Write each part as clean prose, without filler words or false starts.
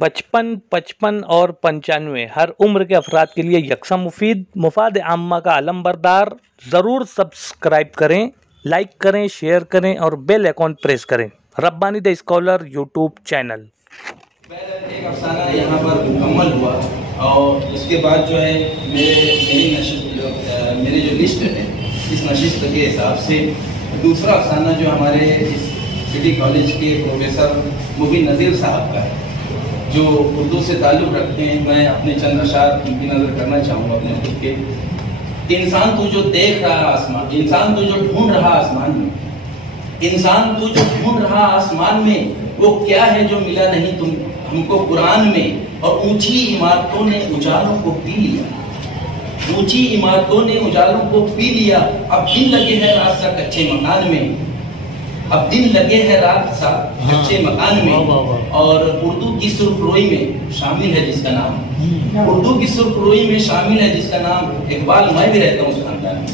55, 55 اور 95 ہر عمر کے افراد کے لیے یکساں مفید مفاد عامہ کا علمبردار ضرور سبسکرائب کریں، لائک کریں، شیئر کریں اور بیل آئیکن پریس کریں۔ ربانی دی اسکالر یوٹیوب چینل۔ ایک افسانہ یہاں پر مکمل ہوا اور اس کے بعد جو ہے میری جو لسٹ ہے اس نشست کے حساب سے دوسرا افسانہ جو ہمارے اس سٹی کالج کے پروفیسر مبین نذیر صاحب کا ہے جو اردو سے تعلق رکھتے ہیں، میں اپنے چند اشعار ان کی نظر کرنا چاہوں گا اپنے خود کے۔ انسان تو جو دیکھ رہا آسمان، انسان تو جو ڈھونڈ رہا آسمان میں، انسان تو جو ڈھونڈ رہا آسمان میں، وہ کیا ہے جو ملا نہیں تم ہم کو قرآن میں؟ اور اونچی عمارتوں نے اجالوں کو پی لیا، اونچی عمارتوں نے اجالوں کو پی لیا، اب دن لگے ہیں رات سا کچے مکان میں، اب دن لگے ہیں رات سا کچے مکان میں۔ اور اردو کی سرخروئی میں شامل ہے جس کا نام، اردو کی سرخروئی میں شامل ہے جس کا نام اقبال، میں بھی رہتا ہوں اس خاندان میں۔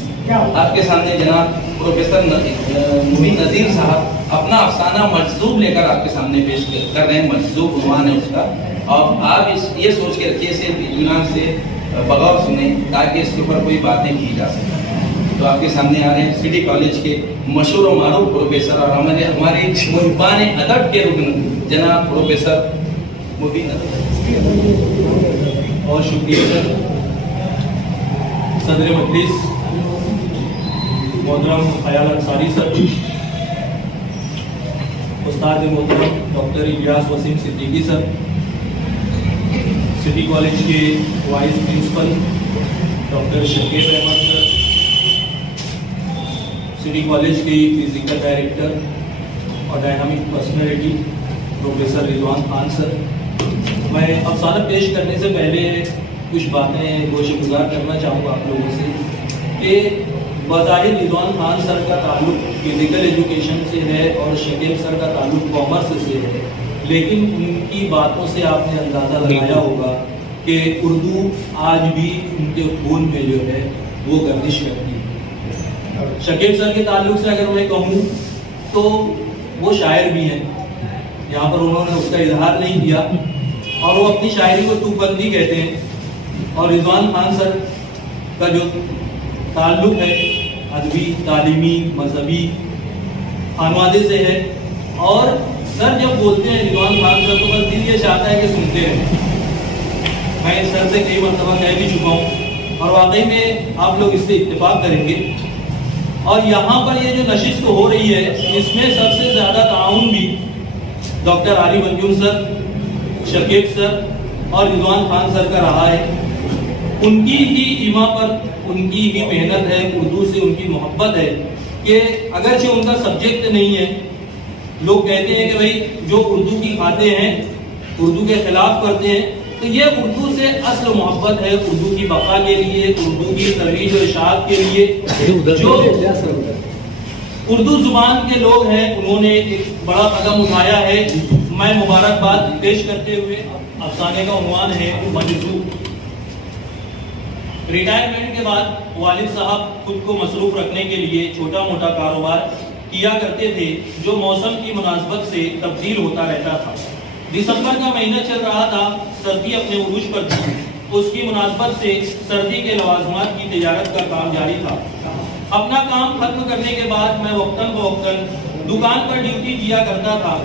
آپ کے سامنے جناب پروفیسر مبین نذیر صاحب اپنا افسانہ مجذوب لے کر آپ کے سامنے پیش کر رہے ہیں، مجذوب عنوان ہے اس کا، اور آپ یہ سوچ کے رکھیے اسے اطمینان سے بغور سنیں تاکہ اس کے اوپر کوئی باتیں کی جا سکیں۔ تو آپ کے سامنے آ رہے ہیں سٹی کالج کے مشہور و معروف پروفیسر اور ہمارے محبان ادب کے رکن جناب پروفیسر مبین نذیر۔ اور شکریہ سر، صدر مجلس محترم خیال انصاری سر، استاد محترم ڈاکٹر الیاس وسیم صدیقی سر، سٹی کالج کے وائس پرنسپل ڈاکٹر شکیب احمد سر، سٹی کالج کی فزیکل ڈائریکٹر اور ڈائنامک پرسنالٹی پروفیسر رضوان خان سر۔ میں افسانہ پیش کرنے سے پہلے کچھ باتیں گوشہ گزار کرنا چاہوں گا آپ لوگوں سے کہ بظاہر رضوان خان سر کا تعلق فزیکل ایجوکیشن سے ہے اور شکیب سر کا تعلق کامرس سے ہے، لیکن ان کی باتوں سے آپ نے اندازہ لگایا ہوگا کہ اردو آج بھی ان کے خون میں جو ہے وہ گردش کرتی ہے۔ شکیب سر کے تعلق سے اگر میں کہوں تو وہ شاعر بھی ہیں، یہاں پر انہوں نے اس کا اظہار نہیں کیا، اور وہ اپنی شاعری کو توپ بندی کہتے ہیں۔ اور رضوان خان سر کا جو تعلق ہے ادبی، تعلیمی، مذہبی خانوادے سے ہے، اور سر جب بولتے ہیں رضوان خان سر تو بس دل یہ چاہتا ہے کہ سنتے ہیں۔ میں سر سے کئی مرتبہ کہہ بھی چکا ہوں اور واقعی میں آپ لوگ اس سے اتفاق کریں گے۔ اور یہاں پر یہ جو نشست ہو رہی ہے اس میں سب سے زیادہ تعاون بھی ڈاکٹر عارف انجم سر، شکیب سر اور رضوان خان سر کا رہا ہے۔ ان کی ہی ایما پر ان کی ہی محنت ہے، اردو سے ان کی محبت ہے کہ اگرچہ ان کا سبجیکٹ نہیں ہے، لوگ کہتے ہیں کہ بھئی جو اردو کی کھاتے ہیں اردو کے خلاف کرتے ہیں، تو یہ اردو سے اصل محبت ہے، اردو کی بقا کے لیے، اردو کی ترویج و اشاعت کے لیے۔ جو اردو زبان کے لوگ ہیں انہوں نے ایک بڑا قدم اٹھایا ہے۔ میں مبارکباد پیش کرتے ہوئے افسانے کا عنوان ہے مجذوب۔ ریٹائرمنٹ کے بعد والد صاحب خود کو مصروف رکھنے کے لیے چھوٹا موٹا کاروبار کیا کرتے تھے جو موسم کی مناسبت سے تبدیل ہوتا رہتا تھا۔ دسمبر کا مہینہ چل رہا تھا، سردی اپنے عروج پر تھی، اس کی مناسبت سے سردی کے لوازمات کی تجارت کا کام جاری تھا۔ اپنا کام ختم کرنے کے بعد میں وقتاً فوقتاً دکان پر ڈیوٹی دیا کرتا تھا۔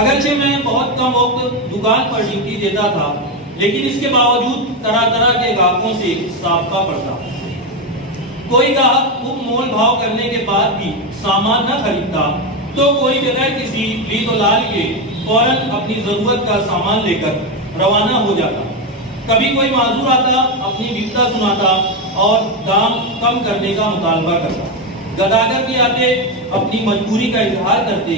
اگرچہ میں بہت کم وقت دکان پر ڈیوٹی دیتا تھا، لیکن اس کے باوجود طرح طرح کے گاہکوں سے سابقہ پڑتا۔ کوئی گاہک خوب مول بھاؤ کرنے کے بعد بھی سامان نہ خریدتا تو کوئی بغیر کسی لید و لال کے فوراً اپنی ضرورت کا سامان لے کر روانہ ہو جاتا۔ کبھی کوئی معذور آتا، اپنی بپتا سناتا اور دام کم کرنے کا مطالبہ کرتا۔ گداگر بھی آتے، اپنی مجبوری کا اظہار کرتے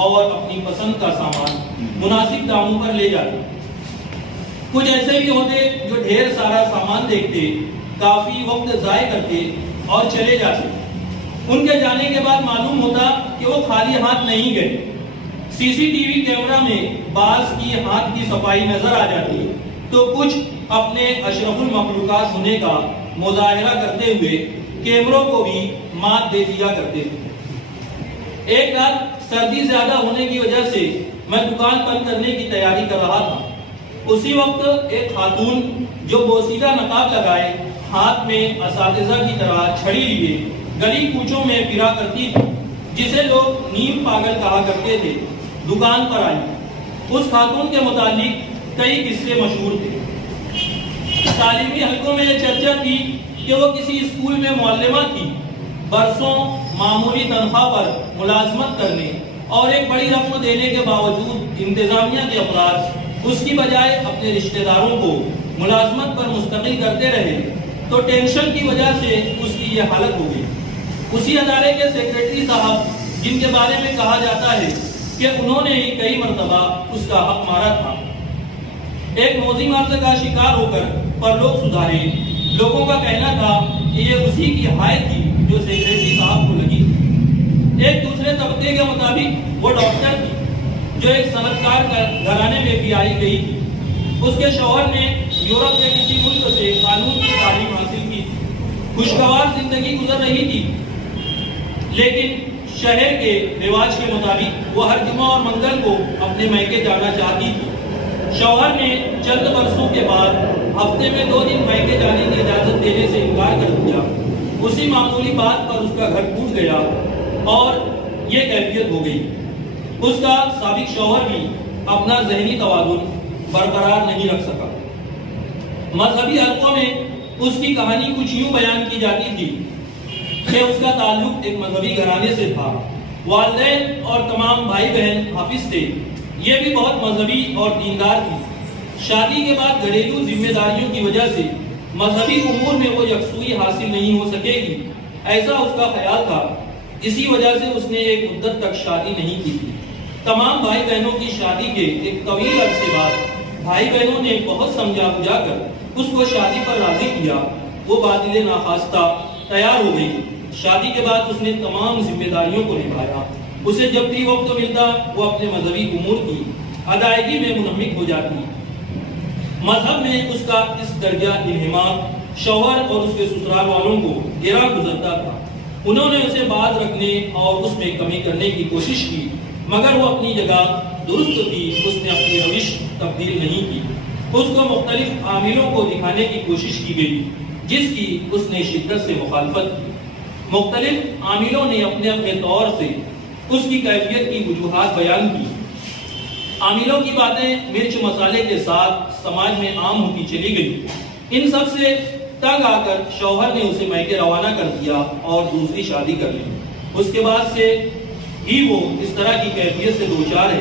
اور اپنی پسند کا سامان مناسب داموں پر لے جاتے۔ کچھ ایسے بھی ہوتے جو ڈھیر سارا سامان دیکھتے، کافی وقت ضائع کرتے اور چلے جاتے۔ ان کے جانے کے بعد معلوم ہوتا کہ وہ خالی ہاتھ نہیں گئے۔ سی سی ٹی وی کیمرہ میں بعض کی ہاتھ کی صفائی نظر آ جاتی تو کچھ اپنے اشرف المخلوقات ہونے کا مظاہرہ کرتے ہوئے کیمروں کو بھی مات دے دیا کرتے تھے۔ ایک رات سردی زیادہ ہونے کی وجہ سے میں دکان بند کرنے کی تیاری کر رہا تھا اسی وقت ایک خاتون جو بوسیدہ نقاب لگائے ہاتھ میں اساتذہ کی طرح چھڑی لیے گلی کوچوں میں پھرا کرتی تھی، جسے لوگ نیم پاگل کہا کرتے تھے، دکان پر آئی۔ اس خاتون کے متعلق کئی قصے مشہور تھے۔ تعلیمی حلقوں میں یہ چرچا تھی کہ وہ کسی اسکول میں معلمہ تھی، برسوں معمولی تنخواہ پر ملازمت کرنے اور ایک بڑی رقم دینے کے باوجود انتظامیہ کے افراد اس کی بجائے اپنے رشتہ داروں کو ملازمت پر مستقل کرتے رہے تو ٹینشن کی وجہ سے اس کی یہ حالت ہو گئی۔ اسی ادارے کے سیکریٹری صاحب، جن کے بارے میں کہا جاتا ہے کہ انہوں نے کئی مرتبہ اس کا حق مارا تھا، ایک موذی مرض کا شکار ہو کر پرلوک سدھارے۔ لوگوں کا کہنا تھا کہ یہ اسی کی ہائے تھی جو سیکریٹری صاحب کو لگی تھی۔ ایک دوسرے طبقے کے مطابق وہ ڈاکٹر تھی جو ایک صنعتکار گھرانے میں بھی آئی گئی تھی۔ اس کے شوہر نے یورپ کے کسی ملک سے قانون کی تعلیم حاصل کی تھی، خوشگوار زندگی گزر رہی تھی، لیکن شہر کے رواج کے مطابق وہ ہر جمعہ اور منگل کو اپنے میکے جانا چاہتی تھی۔ شوہر نے چند برسوں کے بعد ہفتے میں 2 دن میکے جانے کی اجازت دینے سے انکار کر دیا۔ اسی معمولی بات پر اس کا گھر ٹوٹ گیا اور یہ کیفیت ہو گئی۔ اس کا سابق شوہر بھی اپنا ذہنی توازن برقرار نہیں رکھ سکا۔ مذہبی حلقوں میں اس کی کہانی کچھ یوں بیان کی جاتی تھی کہ اس کا تعلق ایک مذہبی گھرانے سے تھا، والدین اور تمام بھائی بہن حافظ تھے، یہ بھی بہت مذہبی اور دیندار تھی۔ شادی کے بعد گھریلو ذمہ داریوں کی وجہ سے مذہبی امور میں وہ یکسوئی حاصل نہیں ہو سکے گی، ایسا اس کا خیال تھا۔ اسی وجہ سے اس نے ایک مدت تک شادی نہیں کی تھی۔ تمام بھائی بہنوں کی شادی کے ایک طویل عرصے بعد بھائی بہنوں نے بہت سمجھا بجھا کر اس کو شادی پر راضی کیا۔ وہ باطل ناخواستہ تیار ہو گئی۔ شادی کے بعد اس نے تمام ذمہ داریوں کو نبھایا۔ اسے جب بھی وقت ملتا وہ اپنے مذہبی امور کی ادائیگی میں منہمک ہو جاتی۔ مذہب میں اس کا اس درجہ انہماک شوہر اور اس کے سسرال والوں کو گرا گزرتا تھا۔ انہوں نے اسے باز رکھنے اور اس میں کمی کرنے کی کوشش کی، مگر وہ اپنی جگہ درست تھی۔ اس نے اپنی روش تبدیل نہیں کی۔ اس کو مختلف عاملوں کو دکھانے کی کوشش کی گئی جس کی اس نے شدت سے مخالفت کی۔ مختلف عاملوں نے اپنے اپنے طور سے اس کی کیفیت کی وجوہات بیان کی۔ عاملوں کی باتیں مرچ مسالے کے ساتھ سماج میں عام ہوتی چلی گئی۔ ان سب سے تنگ آ کر شوہر نے اسے میکے روانہ کر دیا اور دوسری شادی کر لی۔ اس کے بعد سے ہی وہ اس طرح کی کیفیت سے دوچار ہے۔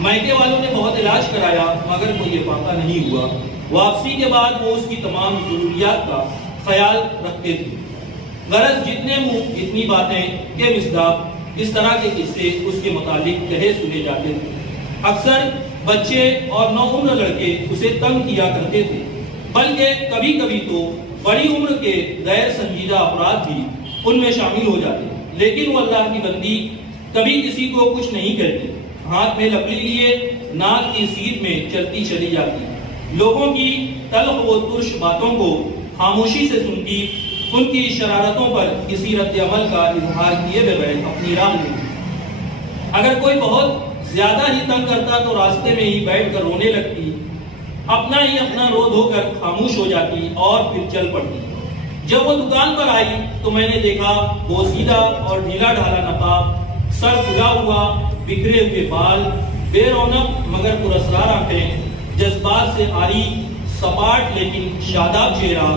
میکے والوں نے بہت علاج کرایا مگر کوئی افاقہ نہیں ہوا۔ واپسی کے بعد وہ اس کی تمام ضروریات کا خیال رکھتے تھے۔ غرض جتنے منہ اتنی باتیں کے مصداق اس طرح کے قصے اس کے متعلق کہے سنے جاتے تھے۔ اکثر بچے اور نوعمر لڑکے اسے تنگ کیا کرتے تھے، بلکہ کبھی کبھی تو بڑی عمر کے غیر سنجیدہ افراد بھی ان میں شامل ہو جاتے، لیکن وہ اللہ کی بندی کبھی کسی کو کچھ نہیں کہتے۔ ہاتھ میں لکڑی لیے ناک کی سیدھ میں چلتی چلی جاتی، لوگوں کی تلخ و ترش باتوں کو خاموشی سے سنتی، ان کی شرارتوں پر کسی رد عمل کا اظہار کیے بغیر اپنی راہ لیتی۔ اگر کوئی بہت زیادہ ہی تنگ کرتا تو راستے میں ہی بیٹھ کر رونے لگتی، اپنا رو دھو کر خاموش ہو جاتی اور پھر چل پڑتی۔ جب وہ دکان پر آئی تو میں نے دیکھا بوسیدہ اور ڈھیلا ڈھالا نقاب، سر کھلا ہوا، بکھرے ہوئے بال، بے رونق مگر پراسرار آنکھیں، جذبات سے عاری، سپاٹ لیکن شاداب چہرہ،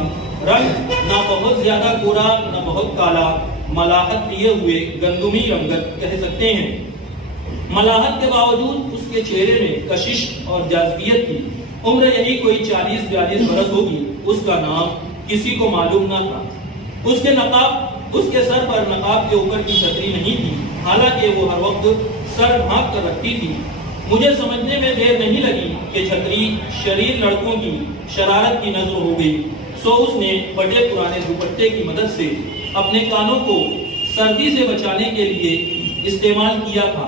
رنگ نہ بہت زیادہ گورا نہ بہت کالا، ملاحت کیے ہوئے گندمی رنگت کہہ سکتے ہیں۔ ملاحت کے باوجود اس کے چہرے میں کشش اور جاذبیت تھی۔ عمر یہی کوئی 40-42 برس ہوگی۔ اس کا نام کسی کو معلوم نہ تھا۔ اس کے سر پر نقاب کے اوپر کی چھتری نہیں تھی، حالانکہ وہ ہر وقت سر ڈھانپ کر رکھتی تھی۔ مجھے سمجھنے میں دیر نہیں لگی کہ چھتری شریر لڑکوں کی شرارت کی نظر ہو گئی، سو اس نے بڑے پرانے دوپٹے کی مدد سے اپنے کانوں کو سردی سے بچانے کے لیے استعمال کیا تھا۔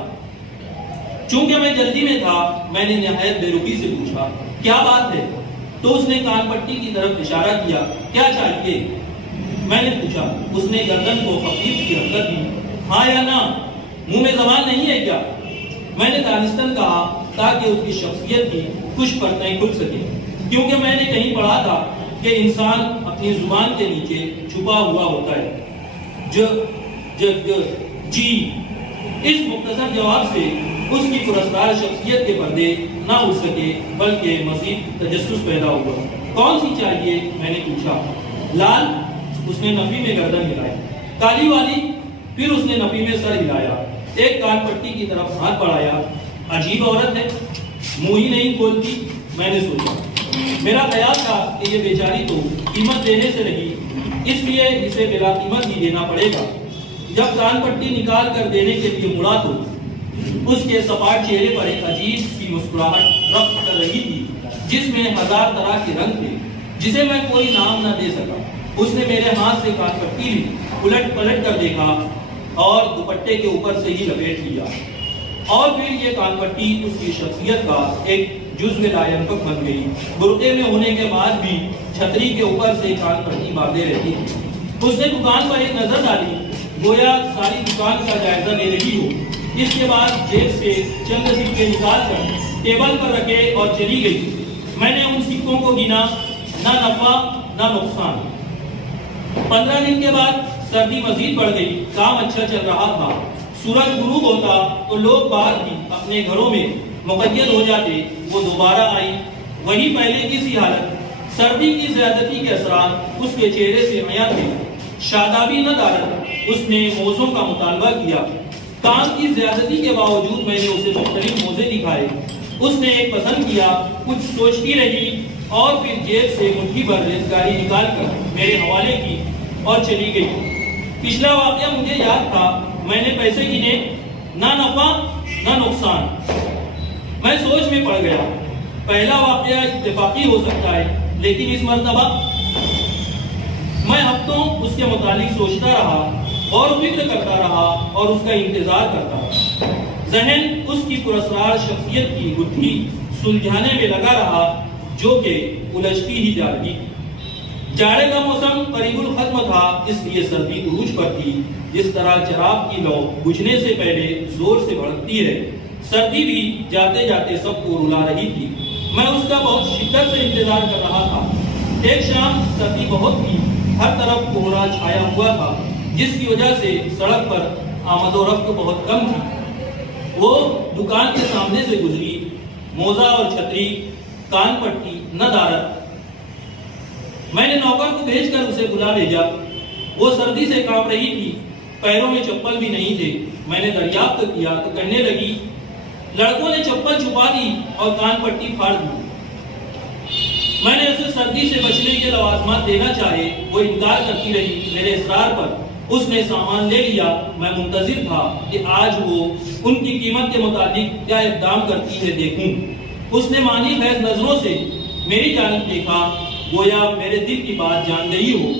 چونکہ میں جلدی میں تھا، میں نے نہایت بے رخی سے پوچھا، کیا بات ہے؟ تو اس نے کان پٹی کی طرف اشارہ کیا، کیا چاہیے؟ میں نے پوچھا۔ اس نے گردن کو خفیف کی حرکت دی، ہاں یا نہ، منہ میں زبان نہیں ہے کیا؟ میں نے دانستاً کہا تاکہ اس کی شخصیت کی کچھ پرتیں کھل سکیں، کیونکہ میں نے کہیں پڑھا تھا کہ انسان اپنی زبان کے نیچے چھپا ہوا ہوتا ہے۔ جی، اس مختصر جواب سے اس کی پراسرار شخصیت کے پردے نہ اٹھ سکے بلکہ مزید تجسس پیدا ہوا۔ کون سی چاہیے؟ میں نے پوچھا۔ لال، اس نے نفی میں گردن ہلائی۔ کالی والی؟ پھر اس نے نفی میں سر ہلایا، ایک کان پٹی کی طرف ہاتھ بڑھایا۔ عجیب عورت ہے، منہ ہی نہیں کھولتی۔ میں نے سوچا، میرا خیال تھا کہ یہ بیچاری تو قیمت دینے سے رہی، اس لیے اسے بلا قیمت ہی دینا پڑے گا۔ جب کان پٹی نکال کر دینے کے لیے مڑا تو اس کے سپاٹ چہرے پر ایک عجیب سی مسکراہٹ رقص کر رہی تھی، جس میں ہزار طرح کے رنگ تھے جسے میں کوئی نام نہ دے سکا۔ اس نے میرے ہاتھ سے کان پٹی لی، الٹ پلٹ کر دیکھا اور دوپٹے کے اوپر سے ہی لپیٹ لیا، اور پھر یہ کان پٹی اس کی شخصیت کا ایک جزو لاینفک بن گئی۔ برقعے میں ہونے کے بعد بھی چھتری کے اوپر سے کان پٹی باندھے رہتی تھی۔ اس نے دکان پر ایک نظر ڈالی، گویا ساری دکان کا جائزہ لے رہی ہو۔ اس کے بعد جیب سے چند سکے نکال کر ٹیبل پر رکھے اور چلی گئی۔ میں نے ان سکوں کو گنا، نہ نفع نہ نقصان۔ 15 دن کے بعد سردی مزید بڑھ گئی، کام اچھا چل رہا تھا۔ سورج غروب ہوتا تو لوگ باہر بھی اپنے گھروں میں مقید ہو جاتے۔ وہ دوبارہ آئی، وہی پہلے کی سی حالت۔ سردی کی زیادتی کے اثرات اس کے چہرے سے عیاں تھے۔ شادابی نہ دارت اس نے موزوں کا مطالبہ کیا۔ کام کی زیادتی کے باوجود میں نے اسے مختلف موزے دکھائے۔ اس نے ایک پسند کیا، کچھ سوچتی رہی اور پھر جیب سے مٹھی بھر ریزگاری نکال کر میرے حوالے کی اور چلی گئی۔ پچھلا واقعہ مجھے یاد تھا، میں نے پیسے گنے، نہ نفع نہ نقصان۔ میں سوچ میں پڑ گیا۔ پہلا واقعہ اتفاقی ہو سکتا ہے، لیکن اس مرتبہ میں ہفتوں اس کے متعلق سوچتا رہا اور فکر کرتا رہا اور اس کا انتظار کرتا رہا۔ ذہن اس کی پراسرار شخصیت کی گتھی سلجھانے میں لگا رہا، جو کہ الجھتی ہی جا رہی تھی۔ جاڑے کا موسم قریب الختم تھا، اس لیے سردی عروج پر تھی۔ جس طرح چراغ کی لو بجھنے سے پہلے زور سے بھڑکتی ہے، سردی بھی جاتے جاتے سب کو رلا رہی تھی۔ میں اس کا بہت شدت سے انتظار کر رہا تھا۔ ایک شام سردی بہت تھی، ہر طرف کوہرا چھایا ہوا تھا، جس کی وجہ سے سڑک پر آمد و رفت بہت کم تھی۔ وہ دکان کے سامنے سے گزری، موزہ اور چھتری، کان پٹی نہ دارت۔ میں نے نوکر کو بھیج کر اسے بلا بھیجا۔ وہ سردی سے کانپ رہی تھی، پیروں میں چپل بھی نہیں تھے۔ میں نے دریافت کیا تو کہنے لگی، لڑکوں نے چپل چھپا دی اور کان پٹی پھاڑ دی۔ میں نے اسے سردی سے بچنے کے لوازمات دینا چاہے، وہ انکار کرتی رہی۔ میرے اصرار پر اس نے سامان لے لیا۔ میں منتظر تھا کہ آج وہ ان کی قیمت کے مطابق کیا اقدام کرتی ہے دیکھوں۔ اس نے معنی خیز نظروں سے میری جانب دیکھا، گویا میرے دل کی بات جان گئی ہو،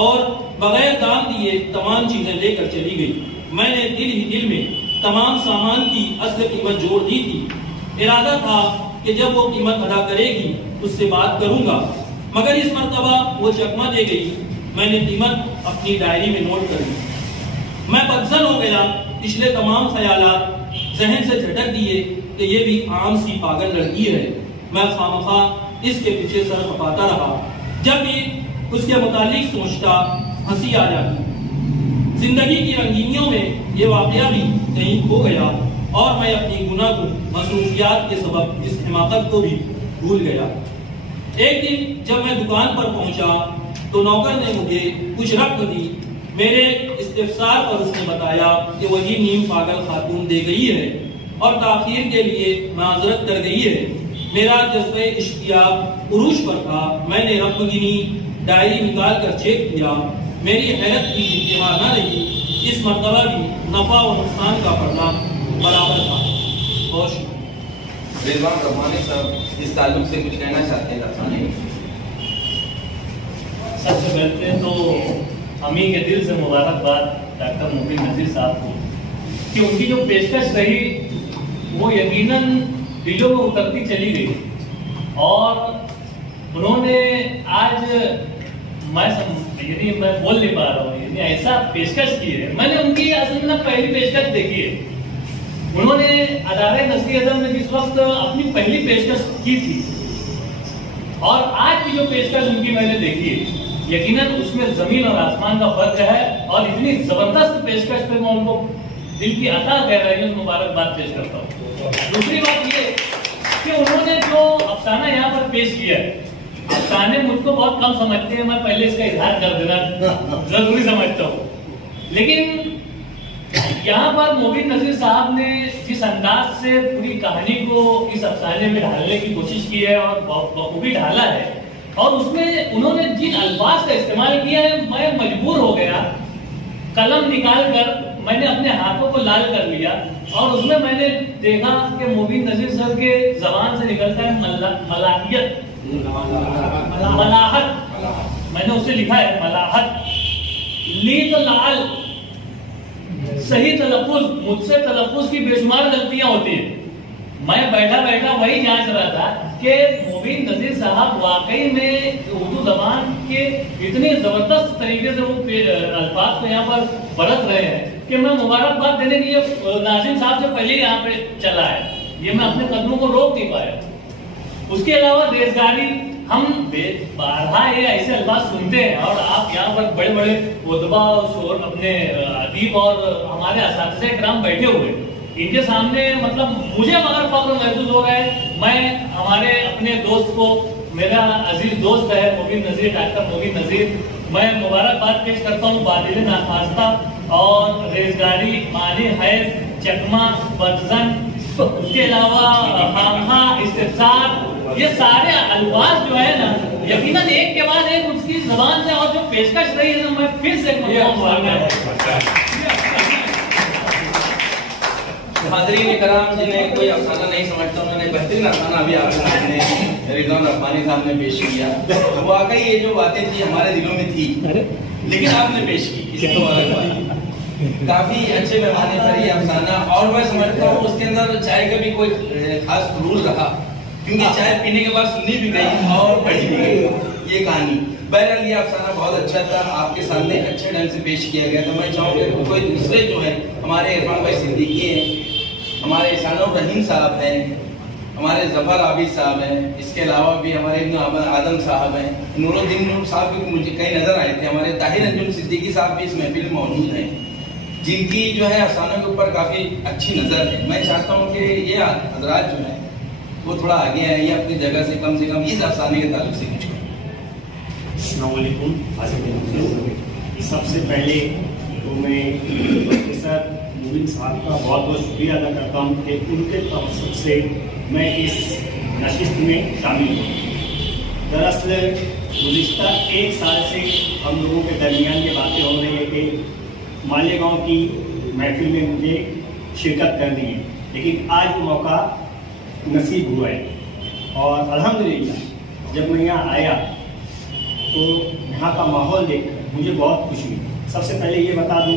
اور بغیر دام دیے تمام چیزیں لے کر چلی گئی۔ میں نے دل ہی دل میں تمام سامان کی اصل قیمت جوڑ دی تھی۔ ارادہ تھا کہ جب وہ قیمت ادا کرے گی اس سے بات کروں گا، مگر اس مرتبہ وہ چکمہ دے گئی۔ میں نے قیمت اپنی ڈائری میں نوٹ کر لی۔ میں بدزن ہو گیا۔ پچھلے تمام خیالات ذہن سے جھٹک دیے کہ یہ بھی عام سی پاگل لڑکی ہے۔ میں خامخواہ اس کے پیچھے سر کھپاتا رہا۔ جب بھی اس کے متعلق سوچتا ہنسی آ جاتی۔ زندگی کی رنگینیوں میں یہ واقعہ بھی کہیں کھو گیا اور میں اپنی گناہ کو مصروفیات کے سبب اس حماقت کو بھی بھول گیا۔ ایک دن جب میں دکان پر پہنچا تو نوکر نے مجھے کچھ رقم دی۔ میرے استفسار پر اس نے بتایا کہ وہی نیم پاگل خاتون دے گئی ہے اور تاخیر کے لیے معذرت کر گئی ہے۔ میرا جذبہ اشتیاق عروج پر تھا۔ میں نے رقم گنی، ڈائری نکال کر چیک کیا۔ میری حیرت کی انتہا نہ رہی۔ اس مرتبہ بھی نفع و نقصان کا پڑھنا برابر تھا۔ بہت شکریہ۔ رضوان رحمانی صاحب اس تعلق سے کچھ کہنا چاہتے ہیں؟ سب سے پہلے تو امی کے دل سے مبارکباد ڈاکٹر مبین نذیر صاحب کو کہ ان کی جو پیشکش رہی وہ یقیناً دلوں میں اترتی چلی گئی، اور انہوں نے آج میں بول نہیں پا رہا ہوں، ایسا پیشکش کی ہے۔ میں نے ان کی اصل میں پہلی پیشکش دیکھی ہے उन्होंने अदारे नस्री अदब में जिस वक्त अपनी पहली पेशकश की थी और आज की जो पेशकश उनकी मैंने देखी है, यकीनन उसमें जमीन और आसमान का फर्क है। और इतनी जबरदस्त पेशकश पे मैं उनको दिल की अता गहराइयों से मुबारकबाद पेश करता हूँ। दूसरी बात ये कि उन्होंने जो अफसाना यहाँ पर पेश किया है, अफसाने मुझको बहुत कम समझते हैं, मैं पहले इसका इजहार कर देना जरूरी समझता हूँ। लेकिन यहाँ पर मोबिन नजीर साहब ने जिस अंदाज से पूरी कहानी को इस अफसाने में ढालने की कोशिश की है और बखूबी ढाला है, और उसमें उन्होंने जिन अल्फाज का इस्तेमाल किया है, मैं मजबूर हो गया, कलम निकाल कर मैंने अपने हाथों को लाल कर लिया और उसमें मैंने देखा कि मोबिन नजीर सर के जबान से निकलता है मलाहियत, मलाहत। मैंने उससे लिखा है मलाहत, ली तो लाल, सही तलफ्फुज, मुझसे तलफ्फुज की बेशुमार गलतियां होती है। मैं बैठा बैठा वही जांच रहा था कि मोबिन नजीर साहब वाकई में उर्दू जबान के इतने जबरदस्त तरीके से वो अल्फाज को यहाँ पर बरत रहे हैं कि मैं मुबारकबाद देने के लिए नाज़िम साहब से पहले ही यहाँ पे चला है, ये मैं अपने कदमों को रोक नहीं पाया। उसके अलावा रेजगारी, हम बारहा ये ऐसे अल्फाज सुनते हैं और आप यहाँ पर बड़े बड़े उदबा और अपने अदीब और हमारे असातिज़े इकराम बैठे हुए, इनके सामने मतलब मुझे मगर फख्र महसूस हो रहा है। मैं हमारे अपने दोस्त को, मेरा अजीज दोस्त है मोबिन नजीर, डॉक्टर मोबिन नजीर, मैं मुबारकबाद पेश करता हूँ बादिल नाखास्ता और रेजगारी, मानी हैज, चकमा, बदजन, उसके अलावा खामखा, इस्तिफसार, ये सारे अल्फाज जो है ना, यकीनन एक के बाद एक उसकी जबान से और जो पेशकश रही है ना, मैं फिर से हाज़रीन कराम, जिन्हें कोई अफसाना नहीं समझता, उन्होंने बेहतरीन अफसाना अभी आपने रिजवान रब्बानी साहब ने पेश किया। वाकई ये जो बातें थी हमारे दिलों में थी, लेकिन आपने पेश की, इसको काफी अच्छे पैमाने पर ये अफसाना। और मैं समझता हूँ उसके अंदर चाय का भी कोई खास रूल रहा, क्योंकि चाय पीने के बाद सुनी भी गई और पढ़ी भी गई ये कहानी। बहरहाल ये अफसाना बहुत अच्छा था, आपके सामने अच्छे ढंग से पेश किया गया। तो मैं चाहूँगा कोई दूसरे जो है हमारे इरफान भाई सिद्दीकी हैं, हमारे इसानुर रहीम साहब हैं, हमारे जफर आबिद साहब हैं, इसके अलावा भी हमारे इब्न आदम साहब हैं, नूरुद्दीन नूर साहब भी मुझे कई नजर आए थे, हमारे ताहिर अंजुम सिद्दीकी साहब भी इस महफिल में मौजूद हैं, जिनकी जो है अफसानों के ऊपर काफ़ी अच्छी नज़र है। मैं चाहता हूँ कि ये हजरात जो है वो थोड़ा आगे आए, अपनी जगह से कम इस अफसाने के ताल्लुक से कुछ करें। अस्सलाम वालेकुम। सबसे पहले तो मैं प्रोफेसर मोबिन साहब का बहुत बहुत शुक्रिया अदा करता हूँ कि उनके तवज्जुह से मैं इस नशिस्त में शामिल हूँ। दरअसल गुज़िश्ता एक साल से हम लोगों के दरमियान ये बातें हो रही है कि मालेगांव की महफिल में मुझे शिरकत करनी है, लेकिन आज मौका नसीब हुआ है। और अल्हम्दुलिल्लाह जब मैं यहाँ आया तो यहाँ का माहौल देखकर मुझे बहुत खुशी हुई। सबसे पहले ये बता दूँ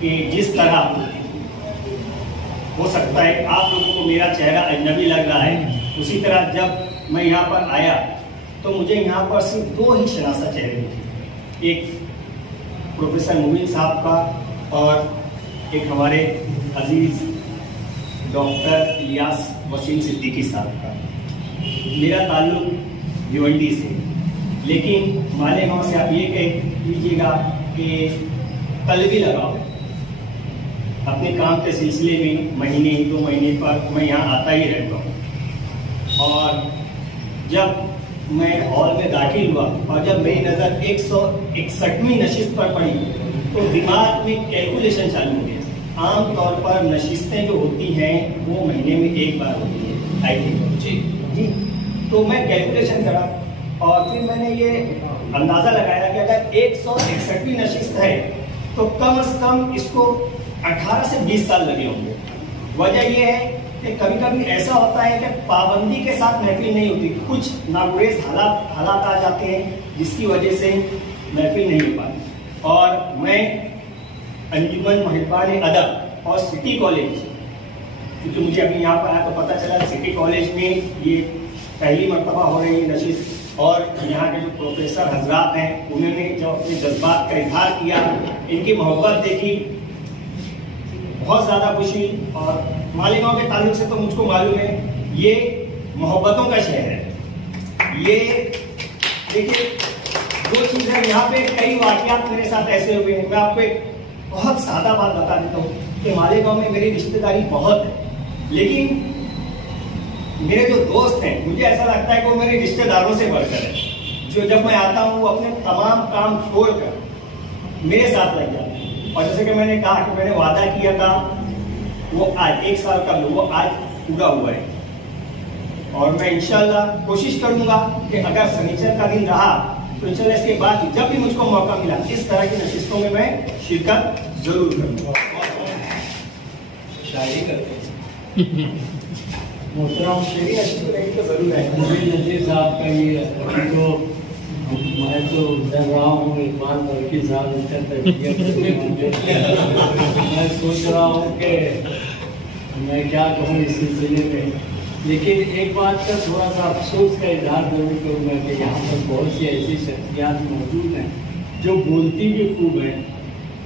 कि जिस तरह हो सकता है आप लोगों को मेरा चेहरा अजनबी लग रहा है, उसी तरह जब मैं यहाँ पर आया तो मुझे यहाँ पर सिर्फ दो ही शनासा चेहरे थे, एक प्रोफेसर मोबिन साहब का और एक हमारे अजीज डॉक्टर इलियास वसीम सिद्दीकी साहब का। मेरा ताल्लुक भिवंडी से, लेकिन मालेगांव से आप ये कह लीजिएगा कि तलबी लगाओ, अपने काम के सिलसिले में महीने 2 महीने पर मैं यहाँ आता ही रहता हूँ। और जब मैं हॉल में दाखिल हुआ और जब मेरी नज़र 161वीं नशिस्त पर पड़ी तो दिमाग में कैलकुलेशन चालू हो गया। आम तौर पर नशिस्तें जो होती हैं वो महीने में एक बार होती है, आई थिंक जी। तो मैं कैलकुलेशन करा और फिर मैंने ये अंदाज़ा लगाया कि अगर 161वीं नशिस्त है तो कम से कम इसको 18 से 20 साल लगे होंगे। वजह ये है कि कभी कभी ऐसा होता है कि पाबंदी के साथ महफिल नहीं होती, कुछ नागुरेज हालात आ जाते हैं जिसकी वजह से महफिल नहीं हो पाती। और मैं अंजुमन मुहिब्बान अदब और सिटी कॉलेज, क्योंकि मुझे अभी यहाँ पर आया तो पता चला सिटी कॉलेज में ये पहली मरतबा हो रही है नशिस्त, और यहाँ के जो प्रोफेसर हजरात हैं उन्होंने जो अपने जज्बात का इजहार किया, इनकी मोहब्बत देखी, बहुत ज़्यादा खुशी और मालेगांव के ताल्लुक से तो मुझको मालूम है ये मोहब्बतों का शहर है। ये देखिए दो चीज है, यहाँ पे कई वाकयात मेरे साथ ऐसे हुए हैं। मैं आपको एक बहुत सादा बात बता देता हूँ कि मालेगांव में मेरी रिश्तेदारी बहुत है, लेकिन मेरे जो दोस्त हैं मुझे ऐसा लगता है कि वो मेरे रिश्तेदारों से बढ़कर है। जो जब मैं आता हूँ वो अपने तमाम काम छोड़कर मेरे साथ लग जाते हैं। और जैसे कि मैंने कहा कि मैंने वादा किया था वो आज 1 साल का वो आज पूरा हुआ है। और मैं इंशाल्लाह कोशिश करूंगा कि अगर शनिचर का दिन रहा तो इंशाल्लाह इसके बाद जब भी मुझको मौका मिला इस तरह की नशिस्तों में मैं शिरकत जरूर करूंगा। शायरी करते हैं मोहतरम मेरी अच्छी तो नहीं तो जरूर है। मुबीन नज़ीर साहब का ये तो मैं तो डर रहा हूँ एक बार बल्कि साहब मैं सोच रहा हूँ कि मैं क्या कहूँ इस सिलसिले में, लेकिन एक बात का थोड़ा सा अफसोस का इजहार जरूर करूँगा कि यहाँ पर बहुत सी ऐसी शख्सियात मौजूद हैं जो बोलती भी खूब हैं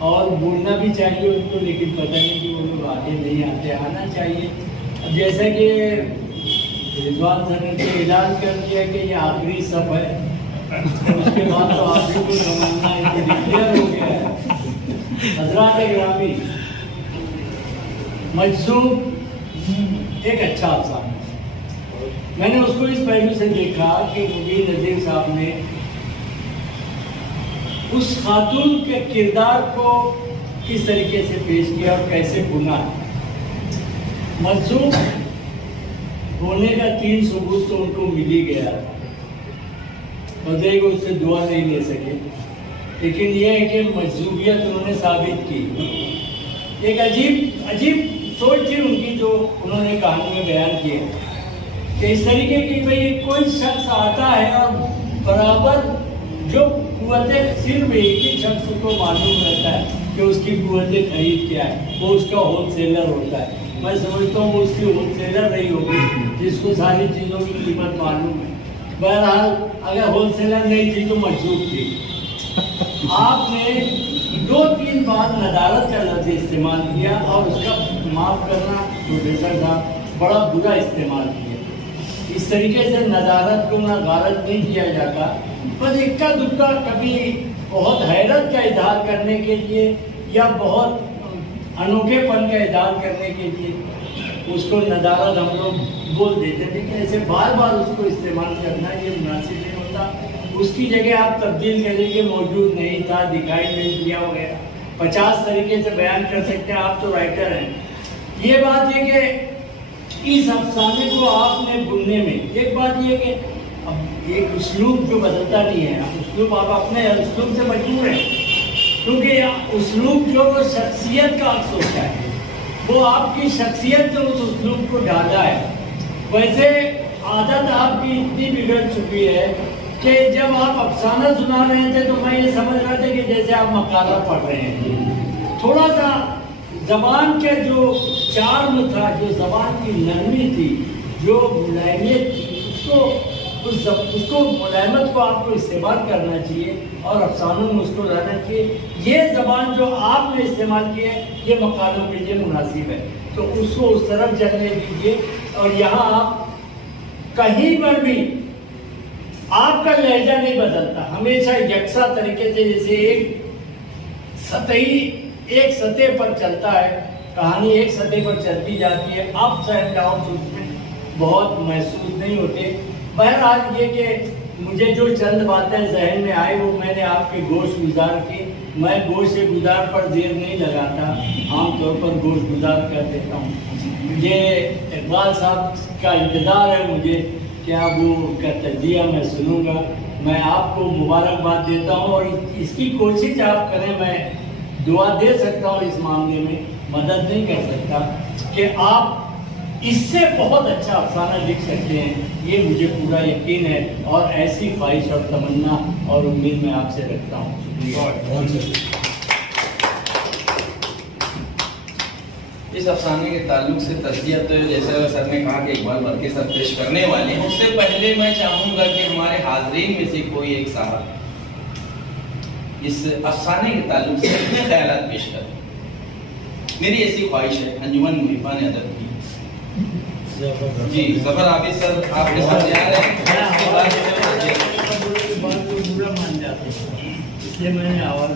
और बोलना भी चाहिए उनको, लेकिन पता नहीं कि वो लोग आगे नहीं आते। आना चाहिए। अब जैसा कि रिजवान सर ने ऐलान कर दिया कि ये आखिरी सब है, उसके बाद तो आखिरी को समझना डिक्लेयर हो गया है। हजरात ग्रामी, मजसूब एक अच्छा अफसाना है। मैंने उसको इस पहलू से देखा कि मुबीन नज़ीर साहब ने उस खातून के किरदार को किस तरीके से पेश किया और कैसे बुना है। मजसूब होने का 3 सबूत तो उनको मिल ही गया, बदले को उससे दुआ नहीं ले सके, लेकिन यह है कि मजसूबियत उन्होंने साबित की। एक अजीब सोच थी उनकी जो उन्होंने कहानी में बयान की है कि इस तरीके की भाई कोई शख्स आता है और बराबर जो कुव्वतें सिर्फ एक ही शख्स को मालूम रहता है कि उसकी कुव्वतें खरीद क्या है, वो उसका होलसेलर होता है। मैं समझता हूँ वो उसकी होलसेलर रही होगी जिसको सारी चीज़ों की कीमत मालूम है। बहरहाल अगर होलसेलर नहीं थी तो मजसूब थी। आपने 2-3 बार नदारत का लफ्ज़ इस्तेमाल किया और उसका माफ़ करना प्रोफेसर साहब बड़ा बुरा इस्तेमाल किया। इस तरीके से नदारत को ना गारत नहीं किया जाता, बस इक्का दुक्का कभी बहुत हैरत का इजहार करने के लिए या बहुत अनोखेपन का इजहार करने के लिए उसको नदारत हम लोग बोल देते, लेकिन ऐसे बार बार उसको इस्तेमाल करना ये मुनासिब नहीं होता। उसकी जगह आप तब्दील करें कि मौजूद नहीं था, दिखाई नहीं दिया वगैरह 50 तरीके से बयान कर सकते हैं। आप तो राइटर हैं। ये बात है कि इस अफसाने को आपने बुनने में एक बात ये कि अब एक उस्लूब जो बदलता नहीं है, उस्लूब आप अपने उस्लूब से मजबूर हैं, क्योंकि उस्लूब जो वो शख्सियत का अक्स होता है, वो आपकी शख्सियत ने उस उस्लूब को डाला है। वैसे आदत आपकी इतनी बिगड़ चुकी है कि जब आप अफसाना सुना रहे थे तो मैं ये समझ रहा था कि जैसे आप मकाला पढ़ रहे हैं। थोड़ा सा जबान के जो चार्म था, जो जबान की नरमी थी, जो मुलायमियत थी, उसको मुलायमत को आपको इस्तेमाल करना चाहिए और अफसानों में उसको लाना चाहिए। ये जबान जो आपने इस्तेमाल की है ये मकालों के लिए मुनासिब है, तो उसको उस तरफ चलने दीजिए। और यहाँ आप कहीं पर भी आपका लहजा नहीं बदलता, हमेशा यकसा तरीके से जैसे एक सतह पर चलता है, कहानी एक सतह पर चलती जाती है। अप्स एंड डाउन्स उसमें बहुत महसूस नहीं होते। बहरहाल ये कि मुझे जो चंद बातें जहन में आई वो मैंने आपके गोश गुजार की। मैं गोश गुजार पर देर नहीं लगाता, आमतौर पर गोश गुजार कर देता हूँ। ये इकबाल साहब का इंतज़ार है मुझे, क्या वो का तजिया मैं सुनूंगा। मैं आपको मुबारकबाद देता हूँ और इसकी कोशिश आप करें। मैं दुआ दे सकता हूँ इस मामले में, मदद नहीं कर सकता कि आप इससे बहुत अच्छा अफसाना लिख सकते हैं, ये मुझे पूरा यकीन है और ऐसी ख्वाहिश और तमन्ना और उम्मीद मैं आपसे रखता हूँ। इस अफसाने के ताल्लुक से तस्दीक तो जैसे सर ने कहा कि इकबाल बरके सर पेश करने वाले हैं, उससे पहले मैं चाहूँगा कि हमारे हाजरीन में से कोई एक साहब इस अफसाने के ताल्लुक से अपने ख्यालात पेश करें। मेरी ऐसी ख्वाहिश है अंजुमन मुहिबान अदब की जी जफर आबिद सर आपके साथ जा रहे हैं, बुरा मान जाते हैं, इसलिए मैंने आवाज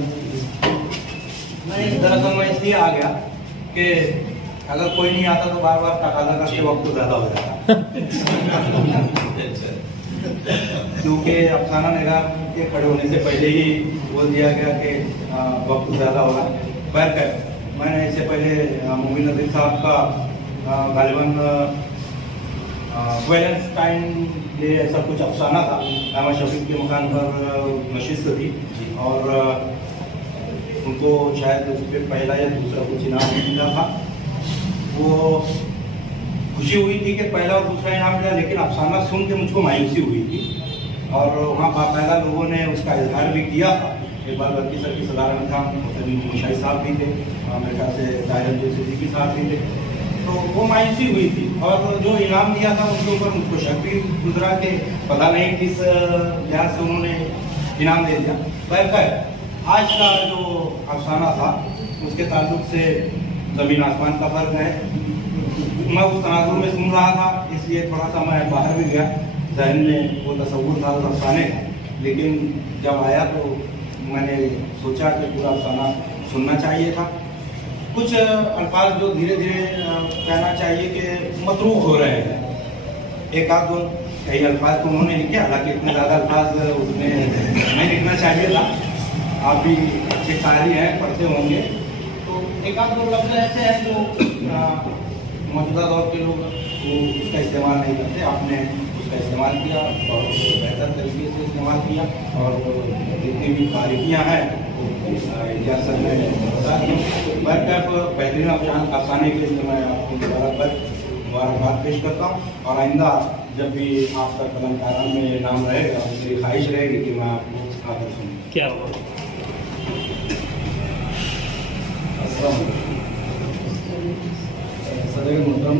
दरअसल मैं इसलिए आ गया कि अगर कोई नहीं आता तो बार बार तकाजा करके वक्त ज्यादा हो जाता, क्योंकि अफसाना निगार के खड़े होने से पहले ही बोल दिया गया कि वक्त ज्यादा होगा। बहरकैफ मैंने इससे पहले मुबीन नज़ीर साहब का गालिबन वेलेंटाइन डे ऐसा कुछ अफसाना था, अहमद शफीक के मकान पर नशिस्त थी और उनको शायद उस पर पहला या दूसरा कुछ इनाम मिला था। वो खुशी हुई थी कि पहला और दूसरा इनाम मिला, लेकिन अफसाना सुन के मुझको मायूसी हुई थी और वहाँ बाकायदा लोगों ने उसका इजहार भी किया था। एक बार बल्कि सर की सदारत में था, मुशाहिद साहब भी थे, मेरे ख्याल से ताहिर सिद्दीकी साहब भी थे, तो वो मायूसी हुई थी। और जो इनाम दिया था उनके ऊपर मुझको शक भी गुजरा कि पता नहीं किस लिहाज से उन्होंने इनाम दे दिया। बहरकैफ आज का जो अफसाना था उसके ताल्लुक से ज़मीन आसमान का फ़र्क है। मैं उस तनाजुर में सुन रहा था, इसलिए थोड़ा सा मैं बाहर भी गया, जहन में वो तसव्वुर था उस अफसाने का, लेकिन जब आया तो मैंने सोचा कि पूरा अफसाना सुनना चाहिए था। कुछ अल्फाज जो धीरे धीरे कहना चाहिए कि मतरूक हो रहे हैं, एक आध दो कई अल्फाज तो उन्होंने लिखे, हालांकि इतने ज़्यादा अल्फाज उसमें नहीं लिखना चाहिए था। आप भी अच्छे कारी हैं, पढ़ते होंगे, तो एक आध दो लफ्ज़ ऐसे हैं जो मौजूदा दौर के लोग वो उसका इस्तेमाल नहीं करते। आपने उसका इस्तेमाल किया, बहुत बेहतर तरीके से इस्तेमाल किया, और जितनी भी बारीकियाँ हैं इजाज़त में बता दी। बहरकैफ बेहतरीन अफसाने के लिए मैं आपको मुबारकबाद पेश करता हूँ, और आइंदा जब भी आपका कलमकारान में नाम रहेगा, मेरी ख्वाहिश रहेगी कि मैं आपको आकर सुनूँ। क्या हुआ? सदर मोहतरम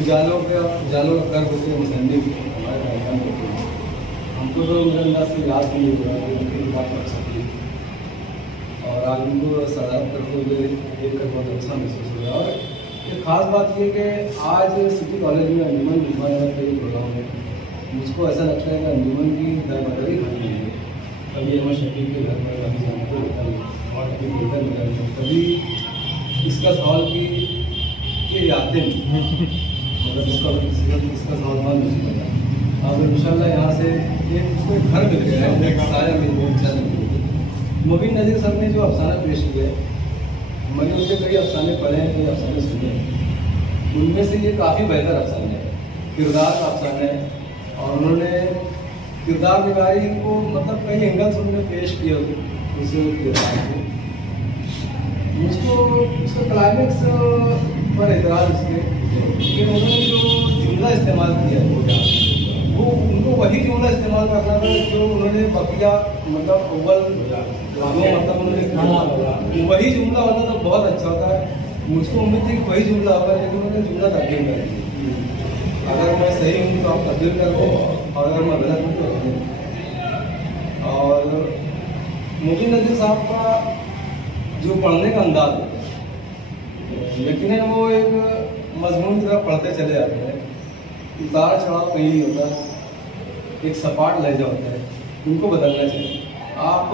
उजालों का कर होते मुसन्निफ हमारे भाईजान होते हैं, हमको तो मेरे अंदाज से याद नहीं हो रहा कि उनकी बात कर सकती, और आज उनको सदारत करते हुए देख कर बहुत अच्छा महसूस हो रहा है। और एक ख़ास बात ये कि आज सिटी कॉलेज में अंजुमन जुम्मा का प्रोग्राम है, मुझको ऐसा लगता है कि अंजुमन की दायमदारी खाली है। कभी अहमद शफीक के घर में, कभी जानते होता है, और कभी बेहतर नगर में, कभी इसका सवाल की ये यादें मतलब इसका सवाल नहीं पता। अब इंशाल्लाह यहाँ से एक उसको एक घर मिल गया है, एक साया मिल गया। मुबीन नज़ीर साहब ने जो अफसाना पेश किया है, मैंने उनसे कई अफसाने पढ़े हैं, कई अफसाने सुने हैं, उनमें से ये काफ़ी बेहतर अफसाने है, किरदार का अफसाना है, और उन्होंने किरदार निगारी को मतलब कई एंगल से उन्होंने पेश किया उस किरदार को। मुझको उसका क्लाइमेक्स पर एतराज़ इसमें कि उन्होंने जो जुमला इस्तेमाल किया वो उनको वही जुमला इस्तेमाल करना था जो उन्होंने बकिया मतलब अव्वल मतलब उन्होंने वही जुमला होता तो बहुत अच्छा होता है। मुझको उम्मीद थी कि वही जुमला होगा, लेकिन उन्होंने जुमला तब्दील कर दिया। अगर मैं सही हूँ तो आप तब्दील कर दो, और अगर मैं गलत हूँ तो रख दें। और मुबीन नज़ीर साहब का जो पढ़ने का अंदाज है, यकीनन वो एक मजमून की तरह पढ़ते चले जाते हैं, उतार चढ़ाव कहीं नहीं होता, एक सपाट लहजा होता है, उनको बदलना चाहिए। आप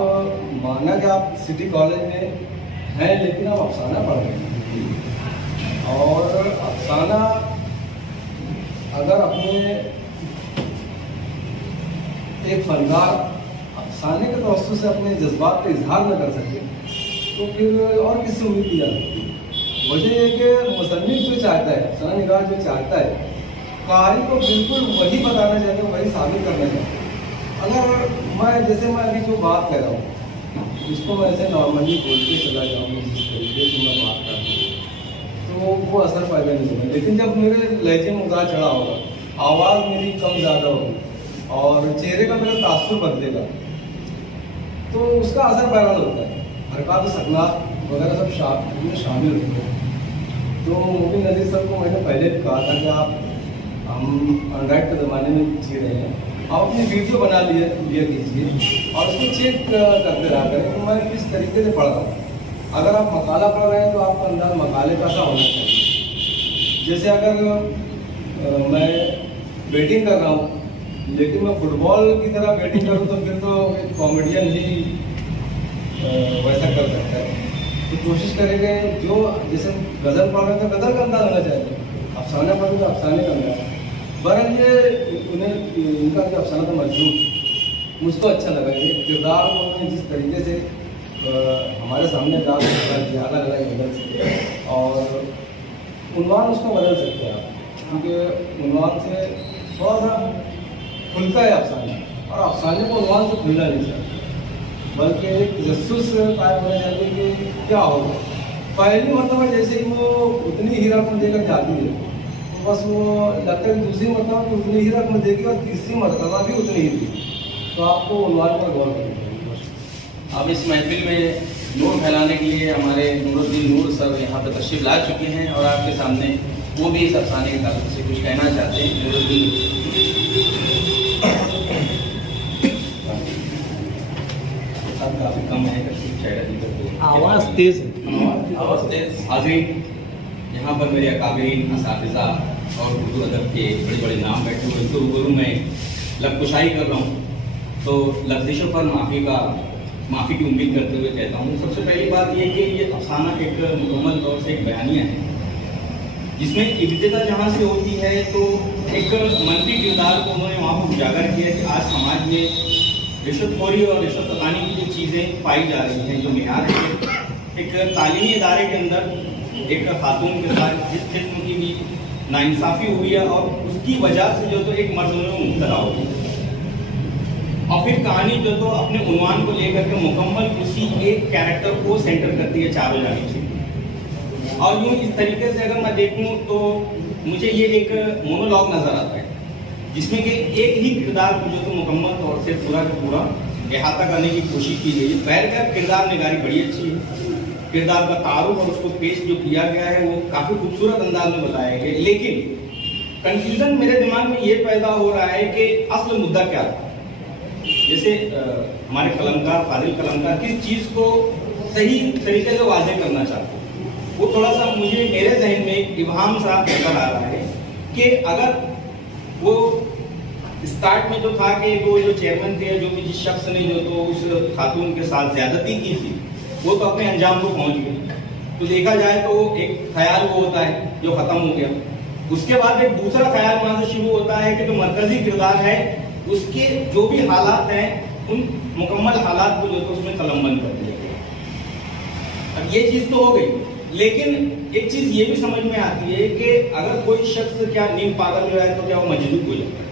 माना कि आप सिटी कॉलेज में हैं, लेकिन आप अफसाना पढ़ रहे हैं, और अफसाना अगर अपने एक फनकार अफसाने के तवज्जुह से अपने जज्बात का इजहार न कर सके तो फिर और किससे उम्मीद की जा सकती है। वजह ये कि मुसन्निफ जो चाहता है, अफसाना निगार जो चाहता है, कारी को बिल्कुल वही बताना चाहते हैं, वही साबित करना चाहते हैं। अगर मैं अभी जो बात कर रहा हूँ उसको मैं ऐसे नॉर्मली बोलते चला जाऊँ जिस तरीके से मैं बात कर रहा हूँ तो वो असर पैदा नहीं होगा, लेकिन जब मेरे लहजे में उतार चढ़ा होगा, आवाज़ मेरी कम ज़्यादा होगी और चेहरे का मेरा तासुर बदलेगा, तो उसका असर पैदा होता है। हरकत सकनात वगैरह सब शामिल होते हैं। तो मुबीन नज़ीर साहब को मैंने पहले भी कहा था कि हम एंड्रॉइड के ज़माने में जी रहे हैं, आप अपनी वीडियो बना लिया कीजिए और उसको चेक करते रहा करें कि मैं किस तरीके से पढ़ रहा हूँ। अगर आप मकाला पढ़ रहे हैं तो आपका अंदाज मकाले का सा होना चाहिए। जैसे अगर मैं बैटिंग कर रहा हूँ लेकिन मैं फुटबॉल की तरह बैटिंग करूँ तो फिर तो एक कॉमेडियन ही वैसा कर सकता है। तो कोशिश करेंगे जो जैसे गज़ल पढ़ रहे तो गज़ल का अंदाज होना चाहिए, अफसाना पढ़ रहे तो अफसाने का अंदाज। बहरहाल ये उन्हें इनका जो अफसाना था मजलूब मुझको अच्छा लगा। ये किरदार को उन्होंने जिस तरीके से हमारे सामने ला दिया अलग अलग एंगल से, और उन्वान उसको बदल सकते हैं आप, क्योंकि उन्वान से थोड़ा सा खुलता है अफसाना, और अफसाने को उन्वान से खुलना नहीं चाहिए, बल्कि एक तजस्सुस कायम होना चाहिए कि क्या होगा। पहली मरतबा जैसे ही वो उतनी ही रकम देकर जाती है तो बस वो लगता है दूसरी मरतबा भी उतनी ही रकम देगी और तीसरी मरतबा भी उतनी ही देगी। तो आपको उन्वान पर गौर करना चाहिए। अब इस महफिल में नूर फैलाने के लिए हमारे नूरुद्दीन नूर सर यहाँ पर तशरीफ ला चुके हैं और आपके सामने वो भी इस अफसाने के ताल्लुक से कुछ कहना चाहते हैं। नूरुद्दीन काफी कम है, आवाज तेज आवाज तेज। हाज़रीन, यहाँ पर मेरे अकाबरीन असातिज़ा और उर्दू अदब के बड़े बड़े नाम बैठे हुए, तो गुरु में लफ्ज़ुशाई कर रहा हूँ तो लफ्ज़िशों पर माफ़ी की उम्मीद करते हुए कहता हूँ। सबसे पहली बात ये कि ये अफसाना एक मुकम्मल तौर से एक बयानिया है जिसमें इब्तिदा जहाँ से होती है तो एक मनफी किरदार को उन्होंने वहाँ पर उजागर किया कि आज समाज में रिश्वतखोरी और रिश्वत तकानी की जो चीज़ें पाई जा रही हैं, जो मेयार है, एक तालीमी इदारे के अंदर एक खातून के साथ जिस किस्म की भी नाइंसाफ़ी हुई है और उसकी वजह से जो तो एक मर्द में मुब्तला हो गई, और फिर कहानी जो तो अपने उन्वान को लेकर के मुकम्मल उसी एक कैरेक्टर को सेंटर करती है चारों जानिब से। और यूँ इस तरीके से अगर मैं देखूँ तो मुझे ये एक मोनोलॉग नज़र आता है जिसमें कि एक ही किरदार को जो तो मुकम्मल तौर से पूरा का पूरा अहाता करने की कोशिश की गई है। बैरकर किरदार निगारी बड़ी अच्छी है, किरदार का तारुफ और उसको पेश जो किया गया है वो काफ़ी खूबसूरत अंदाज में बताया गया, लेकिन कंफ्यूजन मेरे दिमाग में ये पैदा हो रहा है कि असल मुद्दा क्या था। जैसे हमारे कलमकार फाजिल कलमकार किस चीज़ को सही तरीके से वाज़ेह करना चाहते हैं, वो थोड़ा सा मुझे मेरे जहन में इब्हाम सा नजर आ रहा है कि अगर वो स्टार्ट में जो था कि वो जो चेयरमैन थे, जो भी जिस शख्स ने जो तो उस खातून के साथ ज्यादती की थी वो तो अपने अंजाम को पहुंच गई, तो देखा जाए तो एक ख्याल वो होता है जो खत्म हो गया। उसके बाद एक दूसरा ख्याल वहां से शुरू होता है कि जो मरकजी किरदार है उसके जो भी हालात हैं उन मुकम्मल हालात को जो तो उसमें कलमबंद कर दिया गया। अब ये चीज तो हो गई, लेकिन एक चीज ये भी समझ में आती है कि अगर कोई शख्स क्या नींद पागल जो है तो क्या वो मजदूब हो जाता है।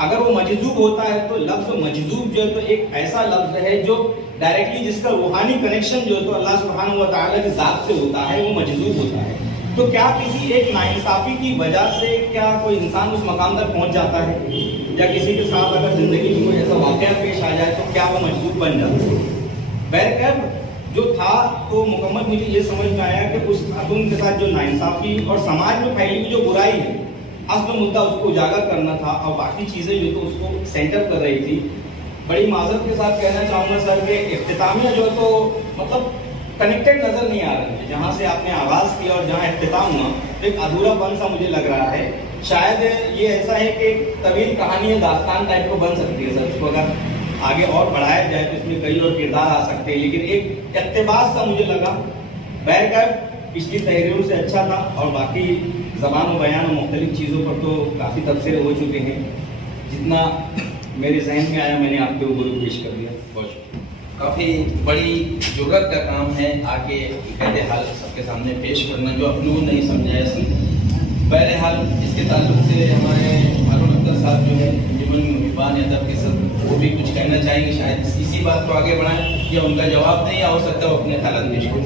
अगर वो मजदूब होता है तो लफ्ज मजदूब जो है तो एक ऐसा लफ्ज है जो डायरेक्टली जिसका रूहानी कनेक्शन जो है तो अल्लाह सुब्हानहू व तआला की जात से होता है, वो मजदूब होता है। तो क्या किसी एक नाइंसाफी की वजह से क्या कोई इंसान उस मकाम तक पहुंच जाता है, या किसी के साथ अगर जिंदगी में कोई ऐसा वाकया पेश आ जाए तो क्या वो मजदूब बन जाता है। बहरकैफ जो था तो मुकम्मल मुझे ये समझ में आया कि उस खातून के साथ जो नाइंसाफी और समाज में फैली हुई जो बुराई है असल मुद्दा उसको उजागर करना था, और बाकी चीज़ें जो तो उसको सेंटर कर रही थी। बड़ी माजरत के साथ कहना चाहूँगा सर कि इख्तितामिया जो तो मतलब कनेक्टेड नज़र नहीं आ रही है। जहाँ से आपने आगाज़ किया और जहाँ इख्तिताम हुआ तो एक अधूरापन सा मुझे लग रहा है। शायद ये ऐसा है कि तवील कहानी दास्तान टाइप को बन सकती है सर, उसको अगर आगे और बढ़ाया जाए तो इसमें कई और किरदार आ सकते हैं, लेकिन एक इक़्तिबास सा मुझे लगा। बहरकैफ पिछली तहरीरों से अच्छा था, और बाकी ज़बान व बयान और मुख्तलिफ चीज़ों पर तो काफ़ी तबसरे हो चुके हैं। जितना मेरे जहन में आया मैंने आपके ऊपर पेश कर दिया। बहुत काफ़ी बड़ी जुर्रत का काम है आके कहते हाल सबके सामने पेश करना जो अपने को नहीं समझाया समझे। बहरहाल इसके ताल्लुक से हमारे हारून अख्तर साहब जो है अंजुमन मुहिबान अदब के सब वो भी कुछ कहना चाहेंगे, शायद इसी बात को आगे बढ़ाएं या उनका जवाब दें, या हो सकता है वो अपने ख्याल पेश करें।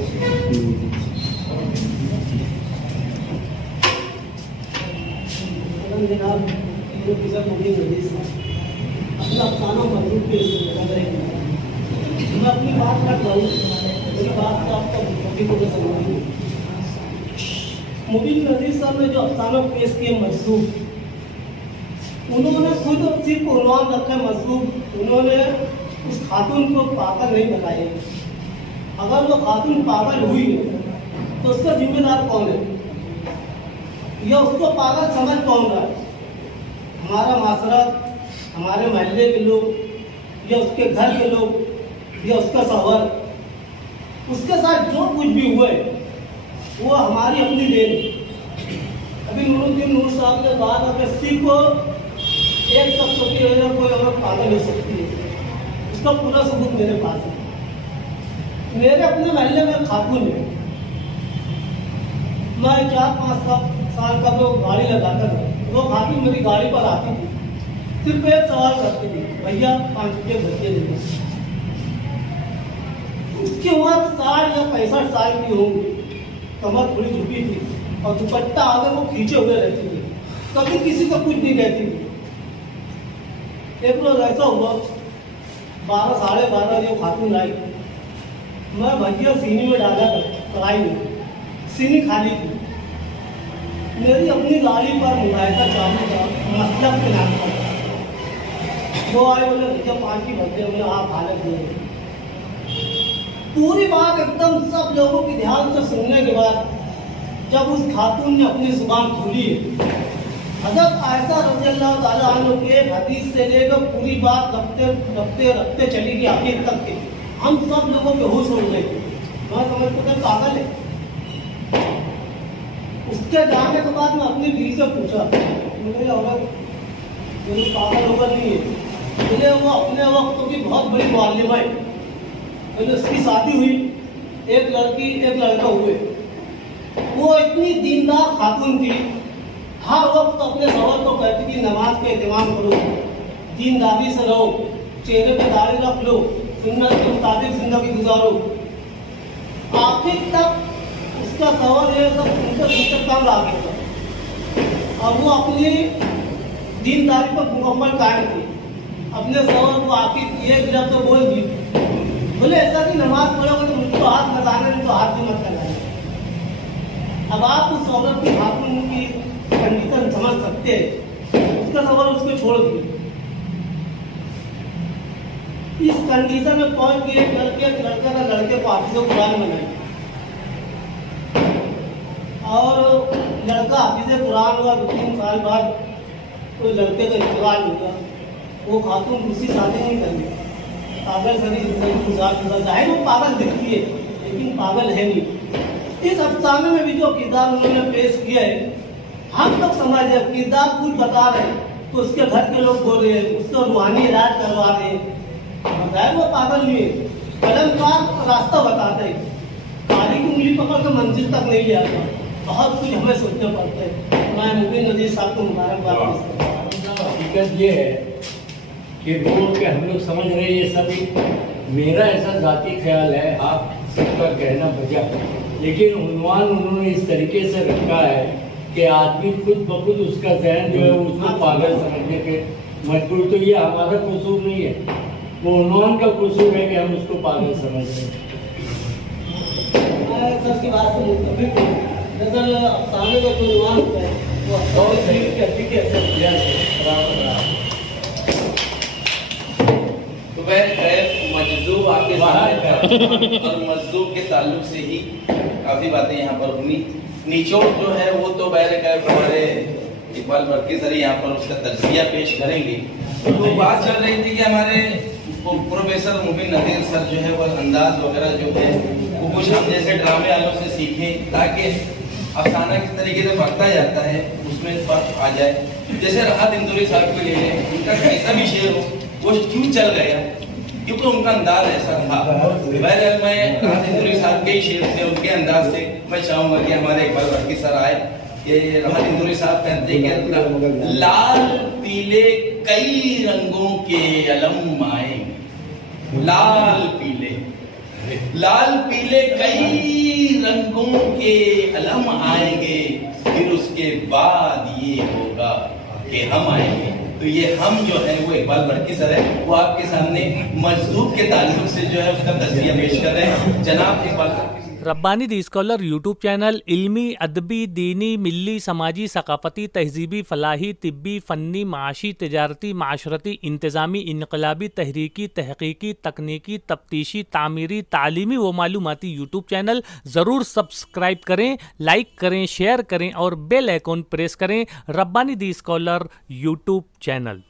मैं अपनी बात कर रहा हूँ, मेरी बात तो आपका मुबीन नज़ीर साहब ने जो अफसाना पेश किए मजदूब, उन्होंने खुद सिर्फ उन्वान रखा है मजदूब। उन्होंने उस खातून को पागल नहीं बताया। अगर वो खातून पागल हुई तो उसका जिम्मेदार कौन है? या उसको पागल समझ कौन रहा है? हमारा माशरा, हमारे महल्ले के लोग या उसके घर के लोग या उसका शौहर, उसके साथ जो कुछ भी हुआ है वो हमारी अपनी देन है। अभी नूरुद्दीन नूर साहब ने बात अब किसी को एक शख्स की वजह कोई औरत पागल हो सकती है, उसका पूरा सबूत मेरे पास है। मेरे अपने महल्ले में खातून है, मैं 4-5 साल का जो गाड़ी लगाता था, वो खातून मेरी गाड़ी पर आती थी, सिर्फ एक सवाल करती थी, भैया 5 रुपये बच्चे देना। उसकी उम्र 60 या 65 साल की होंगी, कमर थोड़ी झुकी थी और दुपट्टा आगे वो खींचे हुए रहती थी, कभी किसी को कुछ नहीं कहती थी। एक रोज ऐसा हुआ 12 साढ़े 12 जो खातून आई, मैं भजिया सीनी में डाला था, कढ़ाई में सीनी खाली थी। मेरी अपनी गाड़ी पर मुआयदा चालू था, मतलब के नाम पर वो आए, बोले भैया 5 की भजिया, बोले आप हालत दे। पूरी बात एकदम सब लोगों की ध्यान से सुनने के बाद जब उस खातून ने अपनी जुबान खोली, हज़रत आयशा रज़ियल्लाहु ताला अन्हा के हदीस से लेकर पूरी बात रखते चली गई आखिर तक के, हम सब लोगों के होश उड़ गए। मैं समझता था पागल है। उसके जाने के बाद मैं अपनी बीवी से पूछा, मुझे औरत मेरी पागल होकर नहीं है, बोले वो अपने वक्त की बहुत बड़ी मुअल्लिमा है। मैंने उसकी शादी हुई, एक लड़की एक लड़का हुए, वो इतनी दीनदार खातून थी, हर वक्त अपने शौहर को कहती थी नमाज का एहतमाम करो, दीनदारी से रहो, चेहरे पे दाढ़ी रख लो, सुन्नत के मुताबिक जिंदगी गुजारो। आखिर तक उसका शौहर ये सब उनसे कम आ गया था और वो अपनी दीनदारी पर मुकम्मल कायम थी। अपने शौहर को आखिर ये गिरा तो बोल दी, बोले ऐसा कि नमाज पढ़ोगे तो मुझको हाथ लगाना, नहीं तो हाथ भी मत लगाना। अब आप उस औरत की खातून की कंडीशन समझ सकते हैं, उसका सवाल उसको छोड़ दिए। इस कंडीशन में पहुंच गए लड़के का लड़के को हाफिज़ कुरान बनाए और लड़का हाफिज़ कुरान हुआ। 2-3 साल बाद तो लड़के का इंतकाल हुआ। वो खातून दूसरी शादी नहीं करनी, पागल सरी जिंदगी गुजार है। वो पागल दिखती है लेकिन पागल है नहीं। इस अफसाने में भी जो किरदार उन्होंने पेश किया है, हम लोग समझ रहे, किरदार कुछ बता रहे तो उसके घर के लोग बोल रहे हैं, उसका रूहानी इलाज करवा रहे हैं, बताए वो पागल नहीं है। कलम का रास्ता बताते हैं, गाड़ी की उंगली पकड़ कर मंजिल तक नहीं ले आता। बहुत कुछ हमें सोचना पड़ता है। मैं मुबीन नज़ीर साहब को मुबारकबाद। हकीकत ये है कि बोल के हम लोग समझ रहे हैं ये सब एक मेरा ऐसा जाती ख्याल है, आप सबका कहना बजा, लेकिन उन्वान उन्होंने इस तरीके से रखा है कि आदमी खुद ब खुद उसका जहन जो है उसको पागल समझने के मजबूर। तो ये हमारा कसूर नहीं है, वो उन्वान का कसूर है कि हम उसको पागल समझ रहे हैं। सबकी बात से मुताबिक दरअसल अफसाने का जो उन्वान है वो अफसाने की हकीकत के असर किया है। मजदूब आपके सामने और मजदूब के ताल्लुक से ही काफी बातें यहाँ पर हुई। निचोड़ जो है वो तो बहरकैफ हमारे इकबाल बरकी सर यहाँ पर उसका तजज़िया पेश करेंगे। तो बात चल रही थी कि हमारे प्रोफेसर मुबीन नज़ीर सर जो है वो अंदाज वगैरह जो है वो कुछ हम जैसे ड्रामे वालों से सीखें ताकि अफसाना किस तरीके से बढ़ता जाता है उसमें फर्क आ जाए। जैसे राहत इंदौरी साहब के लिए उनका कैसा भी शेर हो वो क्यों चल गया, क्योंकि उनका अंदाज ऐसा था। बहरहाल मैं राहत इंदौरी साहब के शेर से, उनके अंदाज से मैं चाहूंगा कि हमारे इकबाल बरकी सर आए। ये राहत इंदौरी साहब कहते हैं लाल पीले कई रंगों के अलम आएंगे, लाल पीले कई रंगों के अलम आएंगे, फिर उसके बाद ये होगा कि हम आएंगे। तो ये हम जो है वो इकबाल बरकी सर है, वो आपके सामने मजदूब के ताल्लुक से जो है उसका तज़किया पेश कर रहे हैं। जनाब इकबाल रब्बानी दी स्कॉलर यूट्यूब चैनल इल्मी, अदबी, दीनी, मिली, समाजी, सकाफती, तहजीबी, फलाही, तिब्बी, फ़न्नी, माशी, तिजारती, माशरती, इंतज़ामी, इनकलाबी, तहरीकी, तहकीकी, तकनीकी, तफ्तीशी, तामीरी, तालीमी व मालूमाती यूट्यूब चैनल ज़रूर सब्सक्राइब करें, लाइक करें, शेयर करें और बेल आइकॉन प्रेस करें। रब्बानी दी स्कॉलर यूट्यूब चैनल।